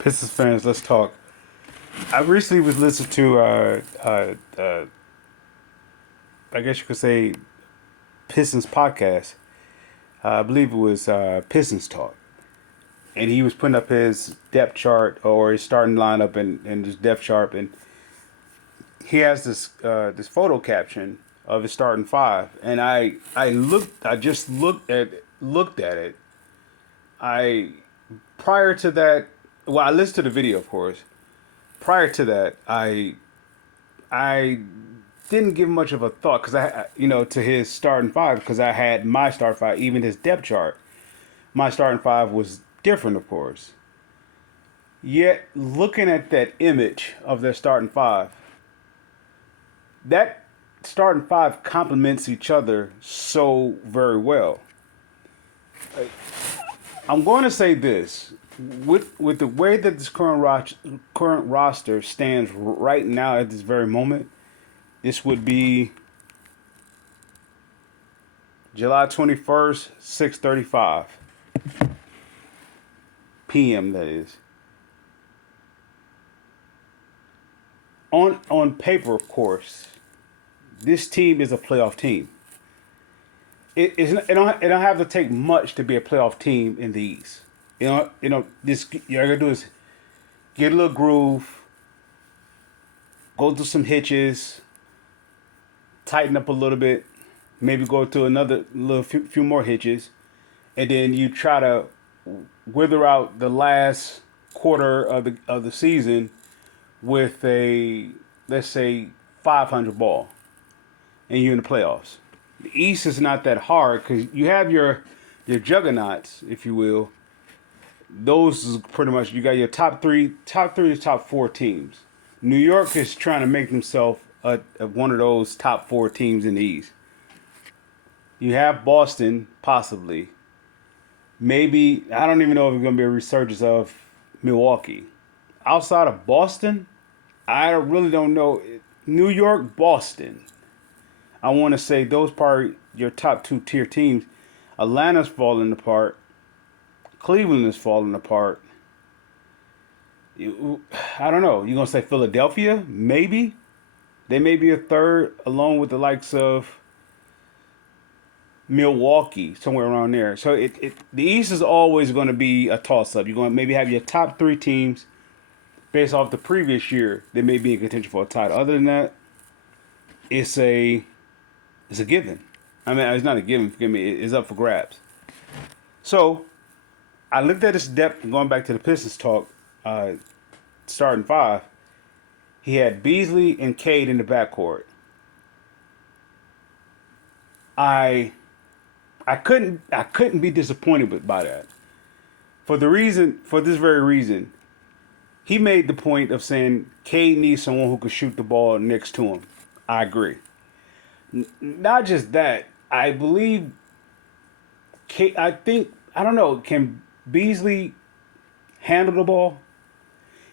Pistons fans, let's talk. I recently was listening to, I guess you could say, Pistons podcast. I believe it was Pistons Talk. And he was putting up his depth chart or his starting lineup and his depth chart. And he has this photo caption of his starting five. And I just looked at it. I, prior to that, well, I listened to the video, of course. Prior to that, I didn't give much of a thought because to his starting five because I had my starting five, even his depth chart. My starting five was different, of course. Yet, looking at that image of their starting five, that starting five complements each other so very well. I'm going to say this with the way that this current roster stands right now at this very moment. This would be July 21st, 6:35 p.m. That is on paper, of course. This team is a playoff team. It don't have to take much to be a playoff team in the East. This you're gonna do is get a little groove, go through some hitches, tighten up a little bit, maybe go to another little few more hitches, and then you try to wither out the last quarter of the season with a, let's say, 500 ball, and you're in the playoffs. The East is not that hard because you have your juggernauts, if you will. Those is pretty much you got your top three to top four teams. New York is trying to make themselves one of those top four teams in the East. You have Boston, possibly. Maybe, I don't even know if it's going to be a resurgence of Milwaukee. Outside of Boston, I really don't know. New York, Boston. I want to say those probably your top two tier teams. Atlanta's falling apart. Cleveland is falling apart. I don't know. You're going to say Philadelphia? Maybe. They may be a third, along with the likes of Milwaukee, somewhere around there. So the East is always going to be a toss up. You're going to maybe have your top three teams based off the previous year. They may be in contention for a title. Other than that, it's a given. I mean, it's not a given. Forgive me. It's up for grabs. So I looked at his depth. Going back to the Pistons talk, starting five. He had Beasley and Cade in the backcourt. I couldn't be disappointed by that. For this very reason, he made the point of saying Cade needs someone who could shoot the ball next to him. I agree. Not just that, I believe Cade, I don't know, can Beasley handle the ball?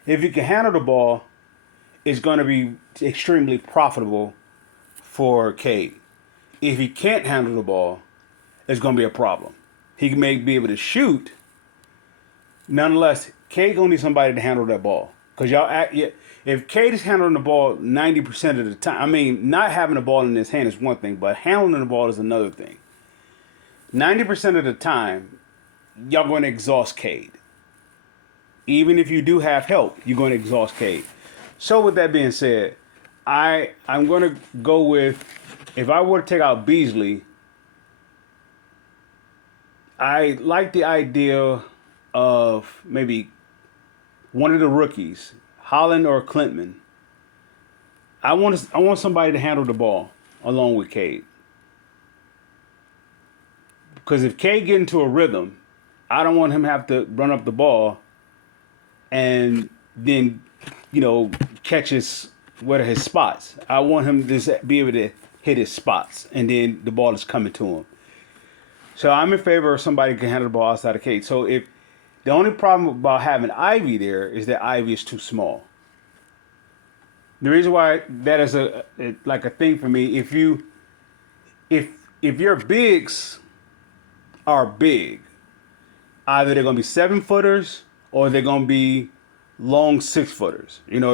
If he can handle the ball, it's going to be extremely profitable for Cade. If he can't handle the ball, it's going to be a problem. He may be able to shoot. Nonetheless, Cade going to need somebody to handle that ball. Because if Cade is handling the ball 90% of the time, I mean, not having the ball in his hand is one thing, but handling the ball is another thing. 90% of the time, y'all going to exhaust Cade. Even if you do have help, you're going to exhaust Cade. So with that being said, I'm going to go with, if I were to take out Beasley, I like the idea of maybe one of the rookies, Holland or Clintman. I want somebody to handle the ball along with Cade. Because if Cade get into a rhythm, I don't want him to have to run up the ball and then, catch what are his spots. I want him to be able to hit his spots and then the ball is coming to him. So I'm in favor of somebody who can handle the ball outside of Cade. So if the only problem about having Ivy there is that Ivy is too small. The reason why that is like a thing for me, if your bigs are big, either they're gonna be 7-footers or they're gonna be long 6 footers. I mean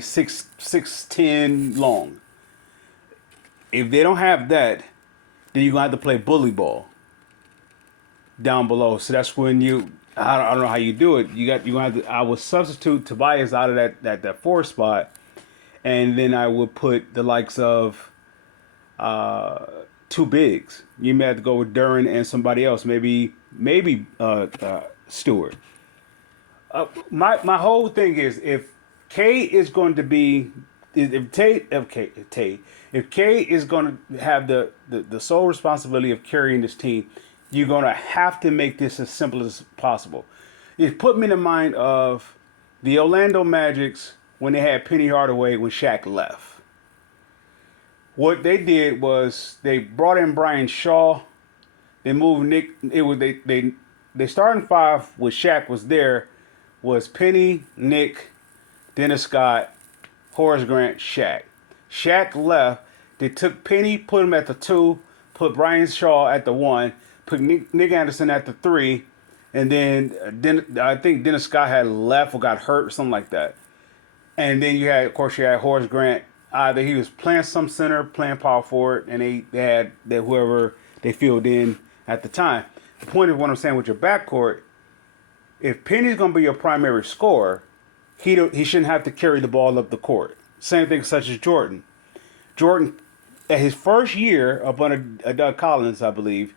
6'10" long. If they don't have that, then you're gonna have to play bully ball down below. So that's when I don't know how you do it. You're gonna have to. I would substitute Tobias out of that 4 spot, and then I would put the likes of two bigs. You may have to go with Duran and somebody else. Maybe Stewart. My whole thing is if K is going to be if Tate if K is going to have the sole responsibility of carrying this team, you're going to have to make this as simple as possible. It put me in the mind of the Orlando Magics when they had Penny Hardaway when Shaq left. What they did was they brought in Brian Shaw. They moved Nick. It was they starting five with Shaq was there was Penny, Nick, Dennis Scott, Horace Grant, Shaq. Shaq left. They took Penny, put him at the 2, put Brian Shaw at the 1, put Nick Anderson at the 3, and then I think Dennis Scott had left or got hurt or something like that. And then you had Horace Grant. Either he was playing some center, playing power forward, and they had that whoever they filled in at the time. The point of what I'm saying with your backcourt, if Penny's going to be your primary scorer, he shouldn't have to carry the ball up the court. Same thing such as Jordan. Jordan, at his first year up under Doug Collins, I believe,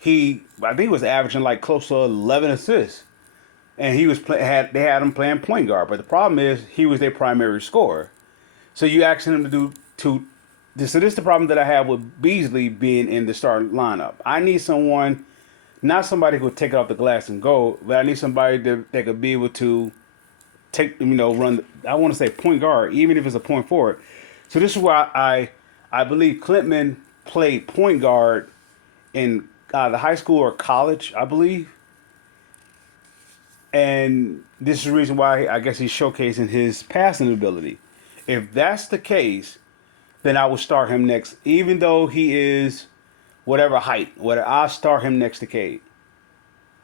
I think he was averaging like close to 11 assists, and they had him playing point guard. But the problem is he was their primary scorer. So you asking him to do so this is the problem that I have with Beasley being in the starting lineup. I need someone, not somebody who would take it off the glass and go, but I need somebody that could be able to run. I want to say point guard, even if it's a point forward. So this is why I believe Klintman played point guard in the high school or college, I believe. And this is the reason why I guess he's showcasing his passing ability. If that's the case, then I will start him next, even though he is whatever height. I'll start him next to Cade.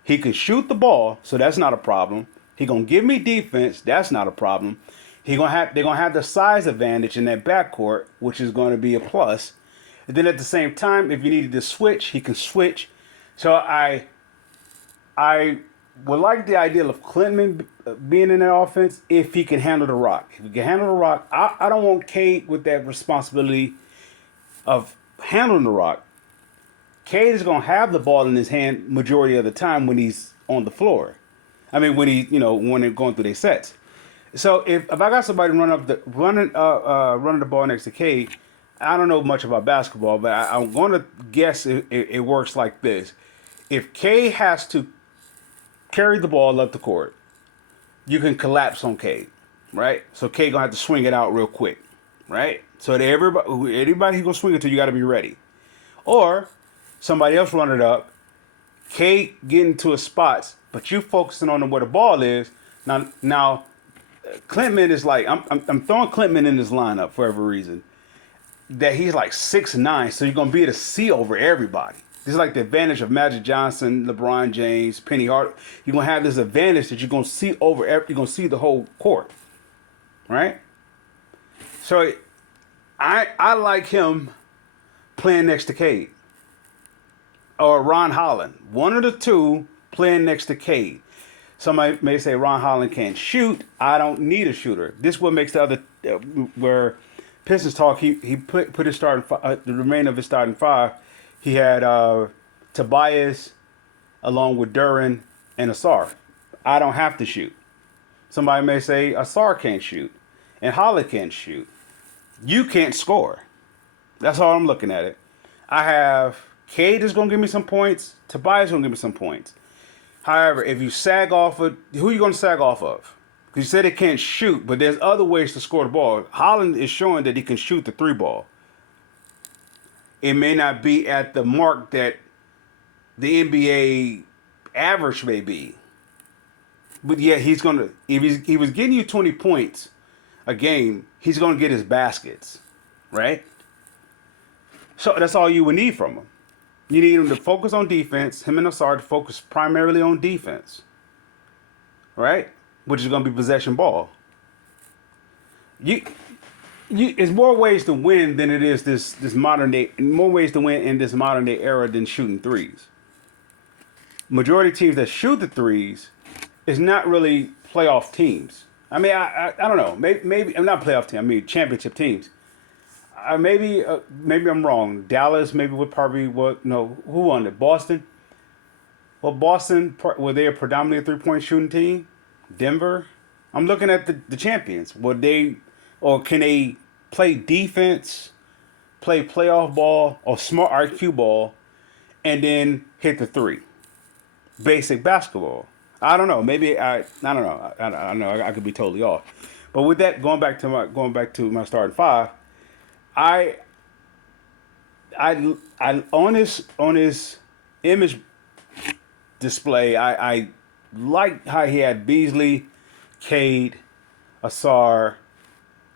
He can shoot the ball, so that's not a problem. He gonna give me defense, that's not a problem. They're gonna have the size advantage in that backcourt, which is going to be a plus. And then at the same time, if you needed to switch, he can switch. So I would like the idea of Klintman being in that offense if he can handle the rock. If he can handle the rock, I don't want Cade with that responsibility of handling the rock. Cade is going to have the ball in his hand majority of the time when he's on the floor. I mean, when they're going through their sets. So if I got somebody running the ball next to Cade, I don't know much about basketball, but I'm going to guess it works like this. If Cade has to carry the ball up the court, you can collapse on Cade, right? So Cade gonna have to swing it out real quick, right? So that anybody who's gonna swing it to, you got to be ready. Or somebody else run it up, Cade getting to his spots, but you focusing on where the ball is. Now, Klintman is like I'm throwing Klintman in this lineup for every reason. That he's like 6'9", so you're gonna be able to see over everybody. This is like the advantage of Magic Johnson, LeBron James, Penny Hart. You're gonna have this advantage that you're gonna see you're gonna see the whole court, right? So I like him playing next to Cade or Ron Holland. One of the two playing next to Cade. Somebody may say Ron Holland can't shoot. I don't need a shooter. This is what makes the other where Pistons talk. He put his starting the remainder of his starting five. He had Tobias along with Duran and Asar. I don't have to shoot. Somebody may say Asar can't shoot and Holland can't shoot. You can't score. That's how I'm looking at it. I have Cade is going to give me some points. Tobias is going to give me some points. However, if you sag off of, who are you going to sag off of? Because you said it can't shoot, but there's other ways to score the ball. Holland is showing that he can shoot the 3-ball. It may not be at the mark that the NBA average may be. But yeah, he's going to, if he was getting you 20 points a game, he's going to get his baskets, right? So that's all you would need from him. You need him to focus on defense, him and Asar to focus primarily on defense, right? which is going to be possession ball. You, it's more ways to win than it is this modern day. More ways to win in this modern day era than shooting threes. Majority of teams that shoot the threes is not really playoff teams. I mean, I don't know. Maybe I'm not playoff team. I mean championship teams. Maybe I'm wrong. Dallas maybe would probably no, who won it? Boston. Well, Boston were they a predominantly 3-point shooting team? Denver. I'm looking at the champions. Would they or can they play defense, play playoff ball or smart IQ ball, and then hit the three? Basic basketball. I don't know. Maybe I don't know. I don't know. I could be totally off. But with that, going back to my starting five, I on his image display, I like how he had Beasley, Cade, Asar,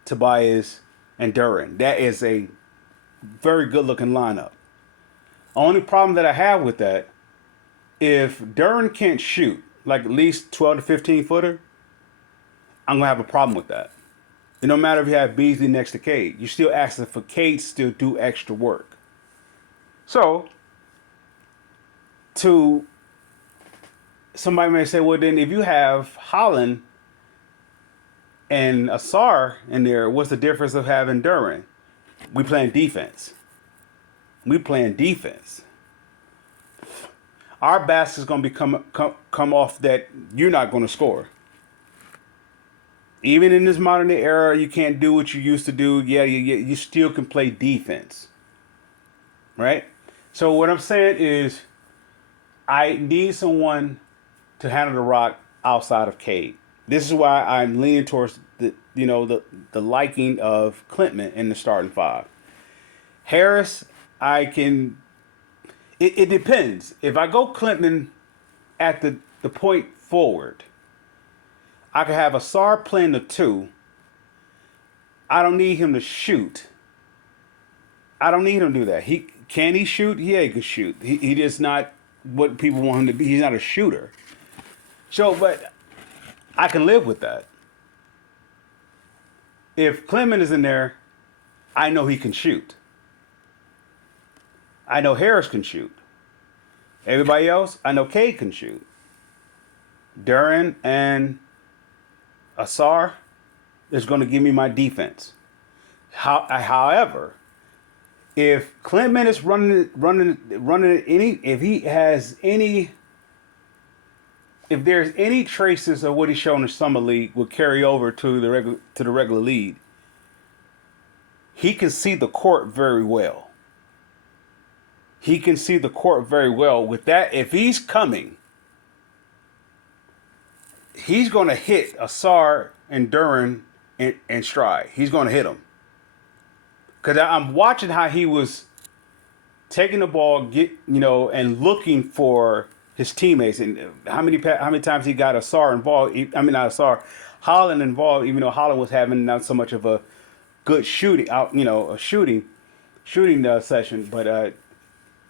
Tobias, and Duren. That is a very good looking lineup. Only problem that I have with that, if Duren can't shoot like at least 12 to 15 footer, I'm gonna have a problem with that. And no matter if you have Beasley next to Cade, you're still asking for Cade to still do extra work. So, somebody may say, well, then if you have Holland and Asar in there, what's the difference of having Duren? We playing defense. Our basket's gonna be come off that you're not gonna score. Even in this modern day era, you can't do what you used to do. Yeah, you still can play defense, right? So what I'm saying is, I need someone to handle the rock outside of Cade. This is why I'm leaning towards the liking of Klintman in the starting five. Harris, I can. It depends. If I go Klintman at the point forward, I could have Asar playing the two. I don't need him to shoot. I don't need him to do that. Can he shoot? Yeah, he can shoot. He just not what people want him to be. He's not a shooter. So, but I can live with that. If Klintman is in there, I know he can shoot. I know Harris can shoot. Everybody else, I know Cade can shoot. Duren and Asar is going to give me my defense. However, if Klintman is running if there's any traces of what he's shown in the summer league will carry over to the regular league, he can see the court very well. He can see the court very well. With that, if he's coming, he's going to hit Asar and Duren and stride. He's going to hit them. Because I'm watching how he was taking the ball, and looking for his teammates, and how many times he got Asar involved. I mean, not Asar, Holland involved. Even though Holland was having not so much of a good shooting a shooting session, but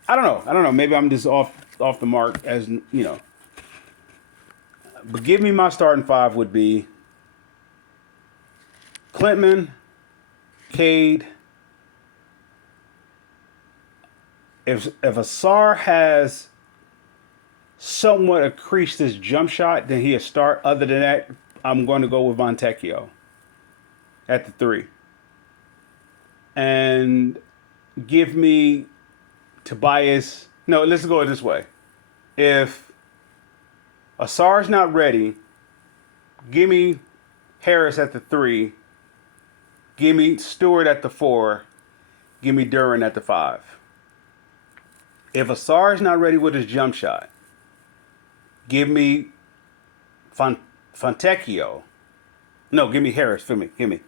I don't know. Maybe I'm just off the mark as But give me my starting five would be Klintman, Cade. If Asar has somewhat increased his jump shot, then he'll start. Other than that, I'm going to go with Fontecchio at the three. And give me Tobias. No, let's go this way. If Asar's not ready, give me Harris at the three. Give me Stewart at the four. Give me Duren at the five. If Asar's not ready with his jump shot, give me Fontecchio. No, give me Harris. Give me.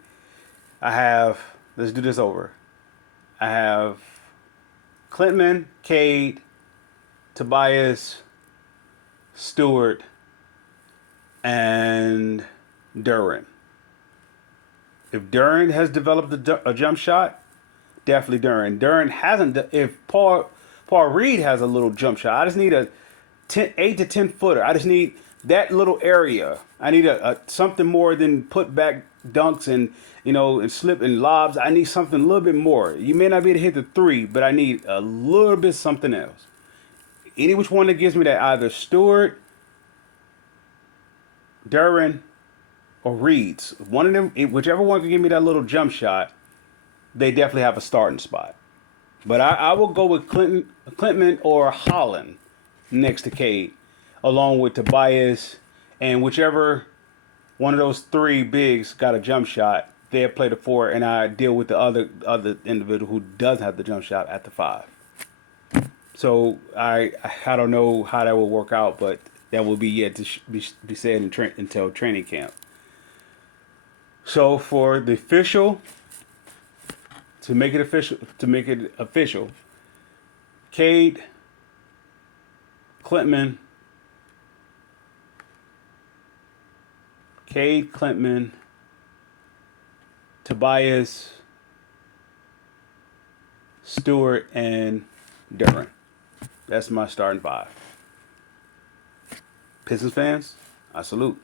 Let's do this over. I have Klintman, Cade, Tobias, Stewart, and Duren. If Duren has developed a jump shot, definitely Duren. Duren hasn't. If Paul Reed has a little jump shot, I just need a 8 to 10 footer. I just need that little area I need a something more than put back dunks and and slip and lobs. I need something a little bit more. You may not be able to hit the three, but I need a little bit something else. Any which one that gives me that, either Stewart, Duren, or Reeds. One of them, whichever one can give me that little jump shot, they definitely have a starting spot. But I will go with Clintman or Holland next to Cade, along with Tobias, and whichever one of those three bigs got a jump shot, they'll play the four, and I deal with the other individual who doesn't have the jump shot at the five. So I don't know how that will work out, but that will be yet to be said until training camp. So for the official, to make it official, Cade, Clintman, Tobias, Stewart, and Duren. That's my starting five. Pistons fans, I salute.